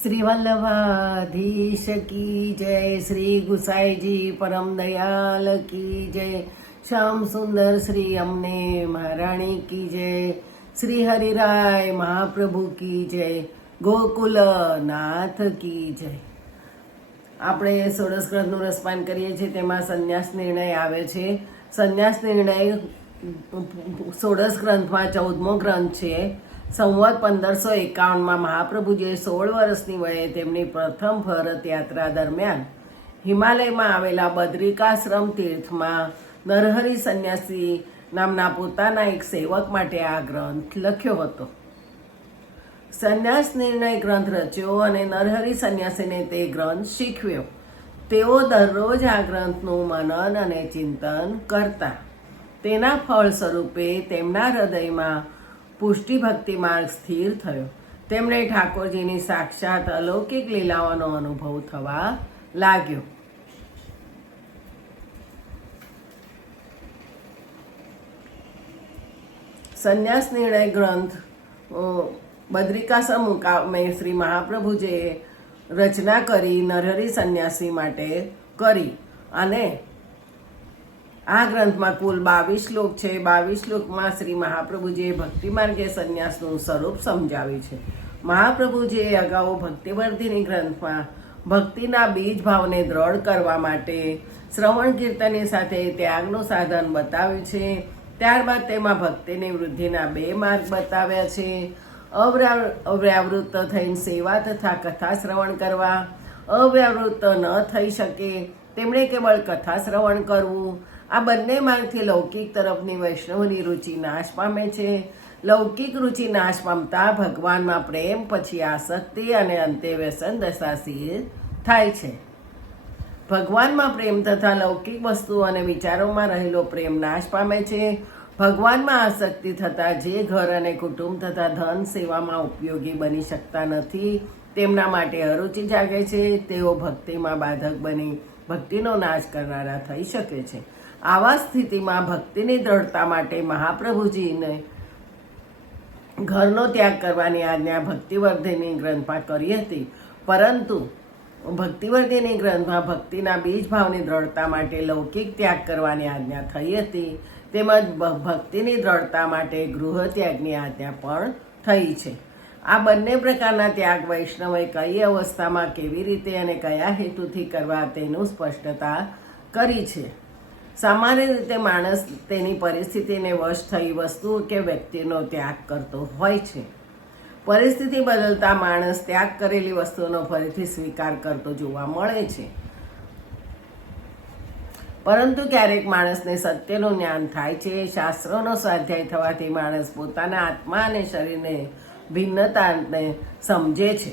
શ્રી વલ્લભાધીશ કી જય, શ્રી ગુસાઈજી પરમ દયાલ કી જય, શ્યામ સુંદર શ્રી અમને મહારાણી કી જય, શ્રી હરિરાય મહાપ્રભુ કી જય, ગોકુલ નાથ કી જય. આપણે ષોડશ ગ્રંથનું રસપાન કરીએ છીએ, તેમાં સંન્યાસ નિર્ણય આવે છે. સંન્યાસ નિર્ણય ષોડશ ગ્રંથમાં 14મો ગ્રંથ છે. સંવત 1551માં મહાપ્રભુજીએ 16 વર્ષની વયે તેમની પ્રથમ ભારત યાત્રા દરમિયાન હિમાલયમાં આવેલા બદ્રિકાશ્રમ તીર્થમાં નરહરિ સંન્યાસી નામના પોતાના એક સેવક માટે આ ગ્રંથ લખ્યો હતો. સંન્યાસ નિર્ણય ગ્રંથ રચ્યો અને નરહરિ સંન્યાસીને તે ગ્રંથ શીખવ્યો. તેઓ દરરોજ આ ગ્રંથનું મનન અને ચિંતન કરતા. તેના ફળ સ્વરૂપે તેમના હૃદયમાં પુષ્ટિ ભક્તિ માર્ગ સ્થિર થયો. તેમણે ઠાકોરજીની સાક્ષાત અલૌકિક લીલાઓનો અનુભવ થવા લાગ્યો. સંન્યાસ નિર્ણય ગ્રંથ બદ્રિકાશ્રમ મુકામે શ્રી મહાપ્રભુજીએ રચના કરી નરહરિ સંન્યાસી માટે કરી અને આ ગ્રંથમાં કુલ 22 શ્લોક છે. 22 શ્લોકમાં શ્રી મહાપ્રભુજીએ ભક્તિ માર્ગે સંન્યાસનું સ્વરૂપ સમજાવ્યું છે. મહાપ્રભુજીએ અગાઉ ભક્તિવર્ધિની ગ્રંથમાં ભક્તિના બીજ ભાવને દ્રઢ કરવા માટે શ્રવણ કીર્તનની સાથે ત્યાગનું સાધન બતાવ્યું છે. ત્યારબાદ તેમાં ભક્તિની વૃદ્ધિના 2 માર્ગ બતાવ્યા છે. અવ્યાવૃત્ત થઈને સેવા તથા કથા શ્રવણ કરવા. અવ્યાવૃત્ત ન થઈ શકે તેમણે કેવળ કથા શ્રવણ કરવું. આ બંને માર્ગથી લૌકિક તરફની વૈષ્ણવની રુચિ નાશ પામે છે. લૌકિક રુચિ નાશ પામતા ભગવાનમાં પ્રેમ, પછી આસક્તિ અને અંતે વ્યસન દશા સ્થિર થાય છે. ભગવાનમાં પ્રેમ તથા લૌકિક વસ્તુઓ અને વિચારોમાં રહેલો પ્રેમ નાશ પામે છે. ભગવાનમાં આસક્તિ થતાં જે ઘર અને કુટુંબ તથા ધન સેવામાં ઉપયોગી બની શકતા નથી તેમના માટે અરુચિ જાગે છે. તેઓ ભક્તિમાં બાધક બની ભક્તિનો નાશ કરનારા થઈ શકે છે. આવા સ્થિતિમાં ભક્તિની દ્રઢતા માટે મહાપ્રભુજીને ઘરનો ત્યાગ કરવાની આજ્ઞા ભક્તિવર્ધિની ગ્રંથમાં કરી હતી. પરંતુ ભક્તિવર્ધિની ગ્રંથમાં ભક્તિના બીજ ભાવની દ્રઢતા માટે લૌકિક ત્યાગ કરવાની આજ્ઞા થઈ હતી. તેમજ ભક્તિની દ્રઢતા માટે ગૃહ ત્યાગની આજ્ઞા પણ થઈ છે. આ બંને પ્રકારના ત્યાગ વૈષ્ણવે કઈ અવસ્થામાં, કેવી રીતે અને કયા હેતુથી કરવા તેનું સ્પષ્ટતા કરી છે. સામાન્ય રીતે માણસ તેની પરિસ્થિતિને વશ થઈ વસ્તુ કે વ્યક્તિનો ત્યાગ કરતો હોય છે. પરિસ્થિતિ બદલતા માણસ ત્યાગ કરેલી વસ્તુનો ફરીથી સ્વીકાર કરતો જોવા મળે છે. પરંતુ ક્યારેક માણસને સત્યનું જ્ઞાન થાય છે. શાસ્ત્રોનો સ્વાધ્યાય થવાથી માણસ પોતાના આત્મા અને શરીરને ભિન્નતાને સમજે છે.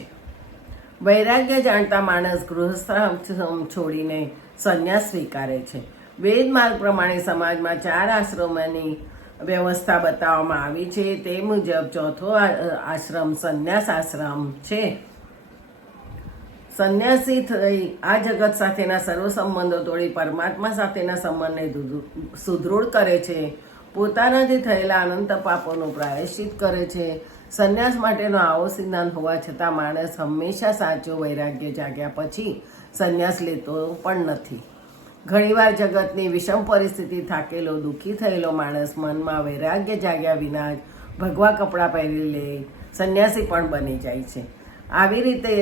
વૈરાગ્ય જાણતા માણસ ગૃહસ્થાશ્રમ છોડીને સંન્યાસ સ્વીકારે છે. વેદ માર્ગ પ્રમાણે સમાજમાં 4 આશ્રમોની વ્યવસ્થા બતાવવામાં આવી છે. તે મુજબ ચોથો આશ્રમ સંન્યાસ આશ્રમ છે. સંન્યાસી થઈ આ જગત સાથેના સર્વ સંબંધો તોડી પરમાત્મા સાથેના સંબંધને સુદૃઢ કરે છે. પોતાનાથી થયેલા અનંત પાપોનું પ્રાયશ્ચિત કરે છે. સંન્યાસ માટેનો આવો સિદ્ધાંત હોવા છતાં માણસ હંમેશા સાચો વૈરાગ્ય જાગ્યા પછી સંન્યાસ લેતો પણ નથી. ઘણીવાર જગતની વિષમ પરિસ્થિતિ થાકેલો, દુઃખી થયેલો માણસ મનમાં વૈરાગ્ય જાગ્યા વિના જ ભગવા કપડાં પહેરી લે સંન્યાસી પણ બની જાય છે. આવી રીતે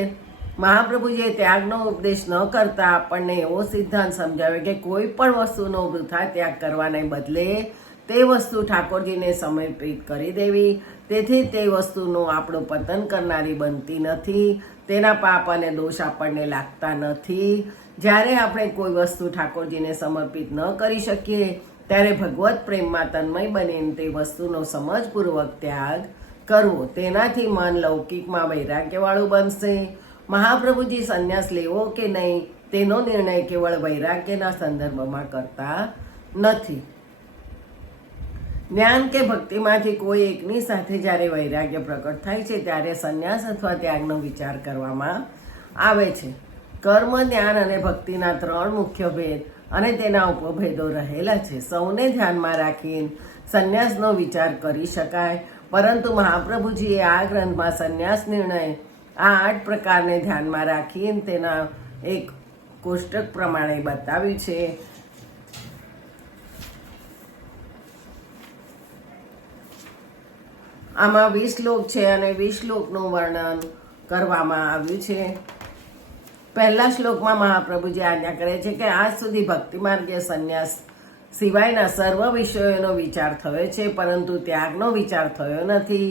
મહાપ્રભુજીએ ત્યાગનો ઉપદેશ ન કરતા આપણને એવો સિદ્ધાંત સમજાવ્યો કે કોઈ પણ વસ્તુનો વૃથા ત્યાગ કરવાને બદલે તે વસ્તુ ઠાકોરજીને સમર્પિત કરી દેવી. તેથી તે વસ્તુનું આપણું પતન કરનારી બનતી નથી. તેના પાપ અને દોષ આપણને લાગતા નથી. જ્યારે આપણે કોઈ વસ્તુ ઠાકોરજીને સમર્પિત ન કરી શકીએ ત્યારે ભગવત પ્રેમમાં તન્મય બનીને તે વસ્તુનો સમજપૂર્વક ત્યાગ કરવો. તેનાથી મન લૌકિકમાં વૈરાગ્યવાળું બનશે. મહાપ્રભુજી સંન્યાસ લેવો કે નહીં તેનો નિર્ણય કેવળ વૈરાગ્યના સંદર્ભમાં કરતા નથી. જ્ઞાન કે ભક્તિમાંથી કોઈ એકની સાથે જ્યારે વૈરાગ્ય પ્રકટ થાય છે ત્યારે સંન્યાસ અથવા ત્યાગનો વિચાર કરવામાં આવે છે. કર્મ, જ્ઞાન અને ભક્તિના 3 મુખ્ય ભેદ અને તેના ઉપભેદો રહેલા છે. સૌને ધ્યાનમાં રાખીને સંન્યાસનો વિચાર કરી શકાય. પરંતુ મહાપ્રભુજીએ આ ગ્રંથમાં સંન્યાસ નિર્ણય આ 8 પ્રકારને ધ્યાનમાં રાખીને તેના એક કોષ્ટક પ્રમાણે બતાવ્યું છે. આમાં 20 શ્લોક છે અને 20 શ્લોકનું વર્ણન કરવામાં આવ્યું છે. પહેલા શ્લોકમાં મહાપ્રભુજી આજ્ઞા કરે છે કે આજ સુધી ભક્તિ માર્ગે સંન્યાસ સિવાયના સર્વ વિષયોનો વિચાર થયો છે, પરંતુ ત્યાગનો વિચાર થયો નથી.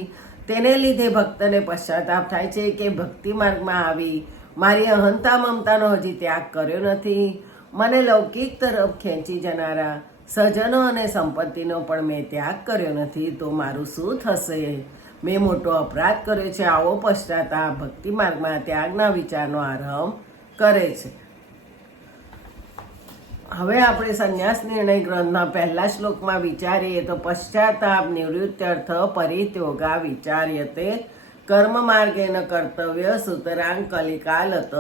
તેને લીધે ભક્તને પશ્ચાતાપ થાય છે કે ભક્તિ માર્ગમાં આવી મારી અહંતા મમતાનો હજી ત્યાગ કર્યો નથી. મને લૌકિક તરફ ખેંચી જનારા સજનો અને સંપત્તિનો પણ મેં ત્યાગ કર્યો નથી, તો મારું શું થશે? મેં મોટો અપરાધ કર્યો છે. આવો પશ્ચાતાપ ભક્તિ માર્ગમાં ત્યાગના વિચારનો આરંભ કરે છે. હવે આપણે સંન્યાસ નિર્ણય ગ્રંથના પહેલા શ્લોકમાં વિચારીએ તો પશ્ચાતાપ નિવૃત્ત્યર્થ પરિત્યોગા વિચાર્યતે કર્મ માર્ગેન કર્તવ્ય સુતરાંગ કલિકાલતઃ.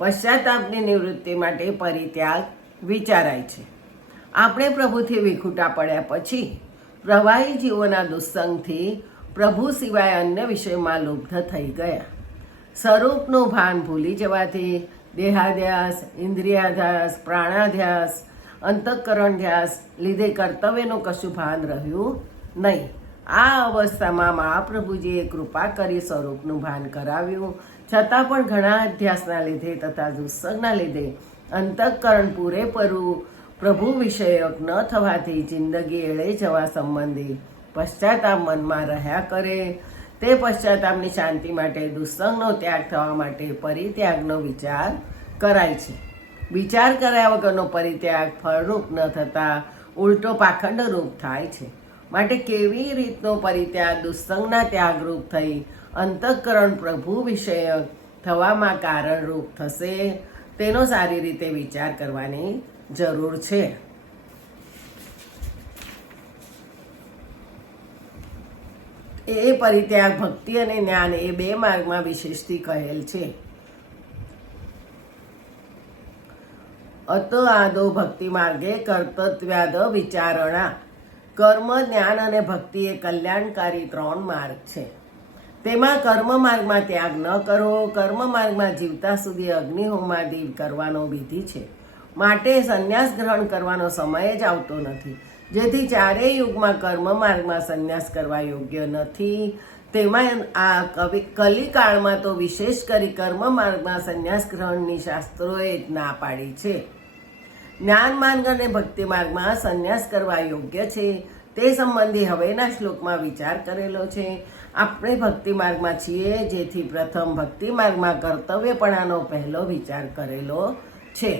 પશ્ચાતાપની નિવૃત્તિ માટે પરિત્યાગ વિચારાય છે. આપણે પ્રભુથી વિખૂટા પડ્યા પછી પ્રવાહી જીવોના દુસ્સંગથી પ્રભુ સિવાય અન્ય વિષયમાં લુબ્ધ થઈ ગયા. સ્વરૂપનું ભાન ભૂલી જવાથી દેહાધ્યાસ, ઇન્દ્રિયાધ્યાસ, પ્રાણાધ્યાસ, અંતઃકરણ ધ્યાસ લીધે કર્તવ્યનું કશું ભાન રહ્યું નહીં. આ અવસ્થામાં મહાપ્રભુજીએ કૃપા કરી સ્વરૂપનું ભાન કરાવ્યું. છતાં પણ ઘણા અધ્યાસના લીધે તથા દુસ્સંગના લીધે અંતઃકરણ પૂરેપૂરું પ્રભુ વિષયક ન થવાથી જિંદગી એળે જવા સંબંધી પશ્ચાતાપ મનમાં રહ્યા કરે. તે પશ્ચાતાપની શાંતિ માટે દુસ્સંગનો ત્યાગ થવા માટે પરિત્યાગનો વિચાર કરાય છે. વિચાર કર્યા વગરનો પરિત્યાગ ફળરૂપ ન થતાં ઉલટો પાખંડરૂપ થાય છે. માટે કેવી રીતનો પરિત્યાગ દુસ્સંગના ત્યાગરૂપ થઈ અંતઃકરણ પ્રભુ વિષયક થવામાં કારણરૂપ થશે તેનો સારી રીતે વિચાર કરવાની જરૂર છે. એ પરિત્યાગ ભક્તિ અને જ્ઞાન એ 2 માર્ગમાં વિશેષથી કહેલ છે. અત આદો ભક્તિ માર્ગે કર્તવ્યાદ વિચારણા. કર્મ, જ્ઞાન અને ભક્તિ એ કલ્યાણકારી 3 માર્ગ છે. તેમાં કર્મ માર્ગમાં ત્યાગ ન કરવો. કર્મ માર્ગમાં જીવતા સુધી અગ્નિહોમાદિ કરવાનો વિધિ છે. માટે સંન્યાસ ગ્રહણ કરવાનો સમય જ આવતો નથી. જેથી ચારેય યુગમાં કર્મ માર્ગમાં સંન્યાસ કરવા યોગ્ય નથી. તેમાં આ કલિકાળમાં તો વિશેષ કરી કર્મ માર્ગમાં સંન્યાસ ગ્રહણની શાસ્ત્રોએ જ ના પાડી છે. જ્ઞાન માર્ગ અને ભક્તિ માર્ગમાં સંન્યાસ કરવા યોગ્ય છે તે સંબંધી હવેના શ્લોકમાં વિચાર કરેલો છે. આપણે ભક્તિ માર્ગમાં છીએ, જેથી પ્રથમ ભક્તિ માર્ગમાં કર્તવ્યપણાનો પહેલો વિચાર કરેલો છે.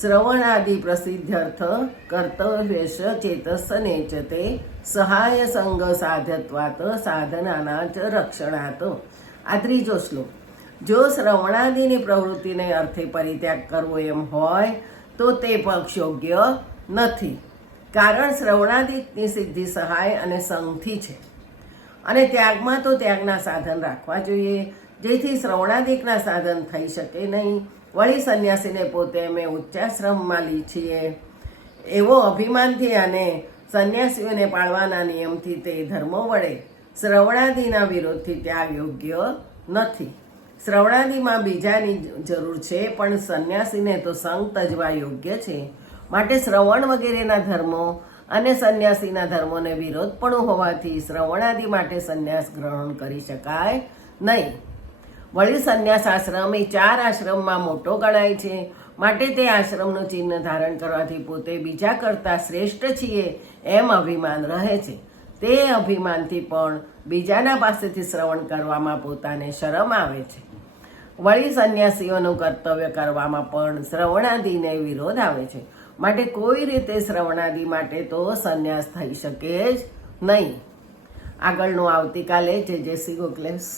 શ્રવણાદિ પ્રસિદ્ધર્થ કર્તવ્યશ ચેતસ નેચતે સહાય સંગ સાધ્યત્વાત સાધનાના ચ રક્ષણાત. આ ત્રીજો શ્લોક. જો શ્રવણાદિની પ્રવૃત્તિને અર્થે પરિત્યાગ કરવો એમ હોય તો તે પક્ષ યોગ્ય નથી. કારણ શ્રવણાદિની સિદ્ધિ સહાય અને સંગથી છે અને ત્યાગમાં તો ત્યાગના સાધન રાખવા જોઈએ, જેથી શ્રવણાદિકના સાધન થઈ શકે નહીં. વળી સંન્યાસીને પોતે અમે ઉચ્ચાશ્રમમાં લી છીએ એવો અભિમાનથી અને સંન્યાસીઓને પાળવાના નિયમથી તે ધર્મો વડે શ્રવણાદિના વિરોધથી ત્યાગ યોગ્ય નથી. શ્રવણાદિમાં બીજાની જરૂર છે, પણ સંન્યાસીને તો સંગ તજવા યોગ્ય છે. માટે શ્રવણ વગેરેના ધર્મો અને સંન્યાસીના ધર્મોને વિરોધ પણ હોવાથી શ્રવણાદિ માટે સંન્યાસ ગ્રહણ કરી શકાય નહીં. વળી સંન્યાસ આશ્રમ એ 4 આશ્રમમાં મોટો ગણાય છે. માટે તે આશ્રમનું ચિહ્ન ધારણ કરવાથી પોતે બીજા કરતાં શ્રેષ્ઠ છીએ એમ અભિમાન રહે છે. તે અભિમાનથી પણ બીજાના પાસેથી શ્રવણ કરવામાં પોતાને શરમ આવે છે. વળી સંન્યાસીઓનું કર્તવ્ય કરવામાં પણ શ્રવણાદિને વિરોધ આવે છે. માટે કોઈ રીતે શ્રવણાદિ માટે તો સંન્યાસ થઈ શકે જ નહીં. આગળનું આવતીકાલે. જય શ્રી ગોખલેશ.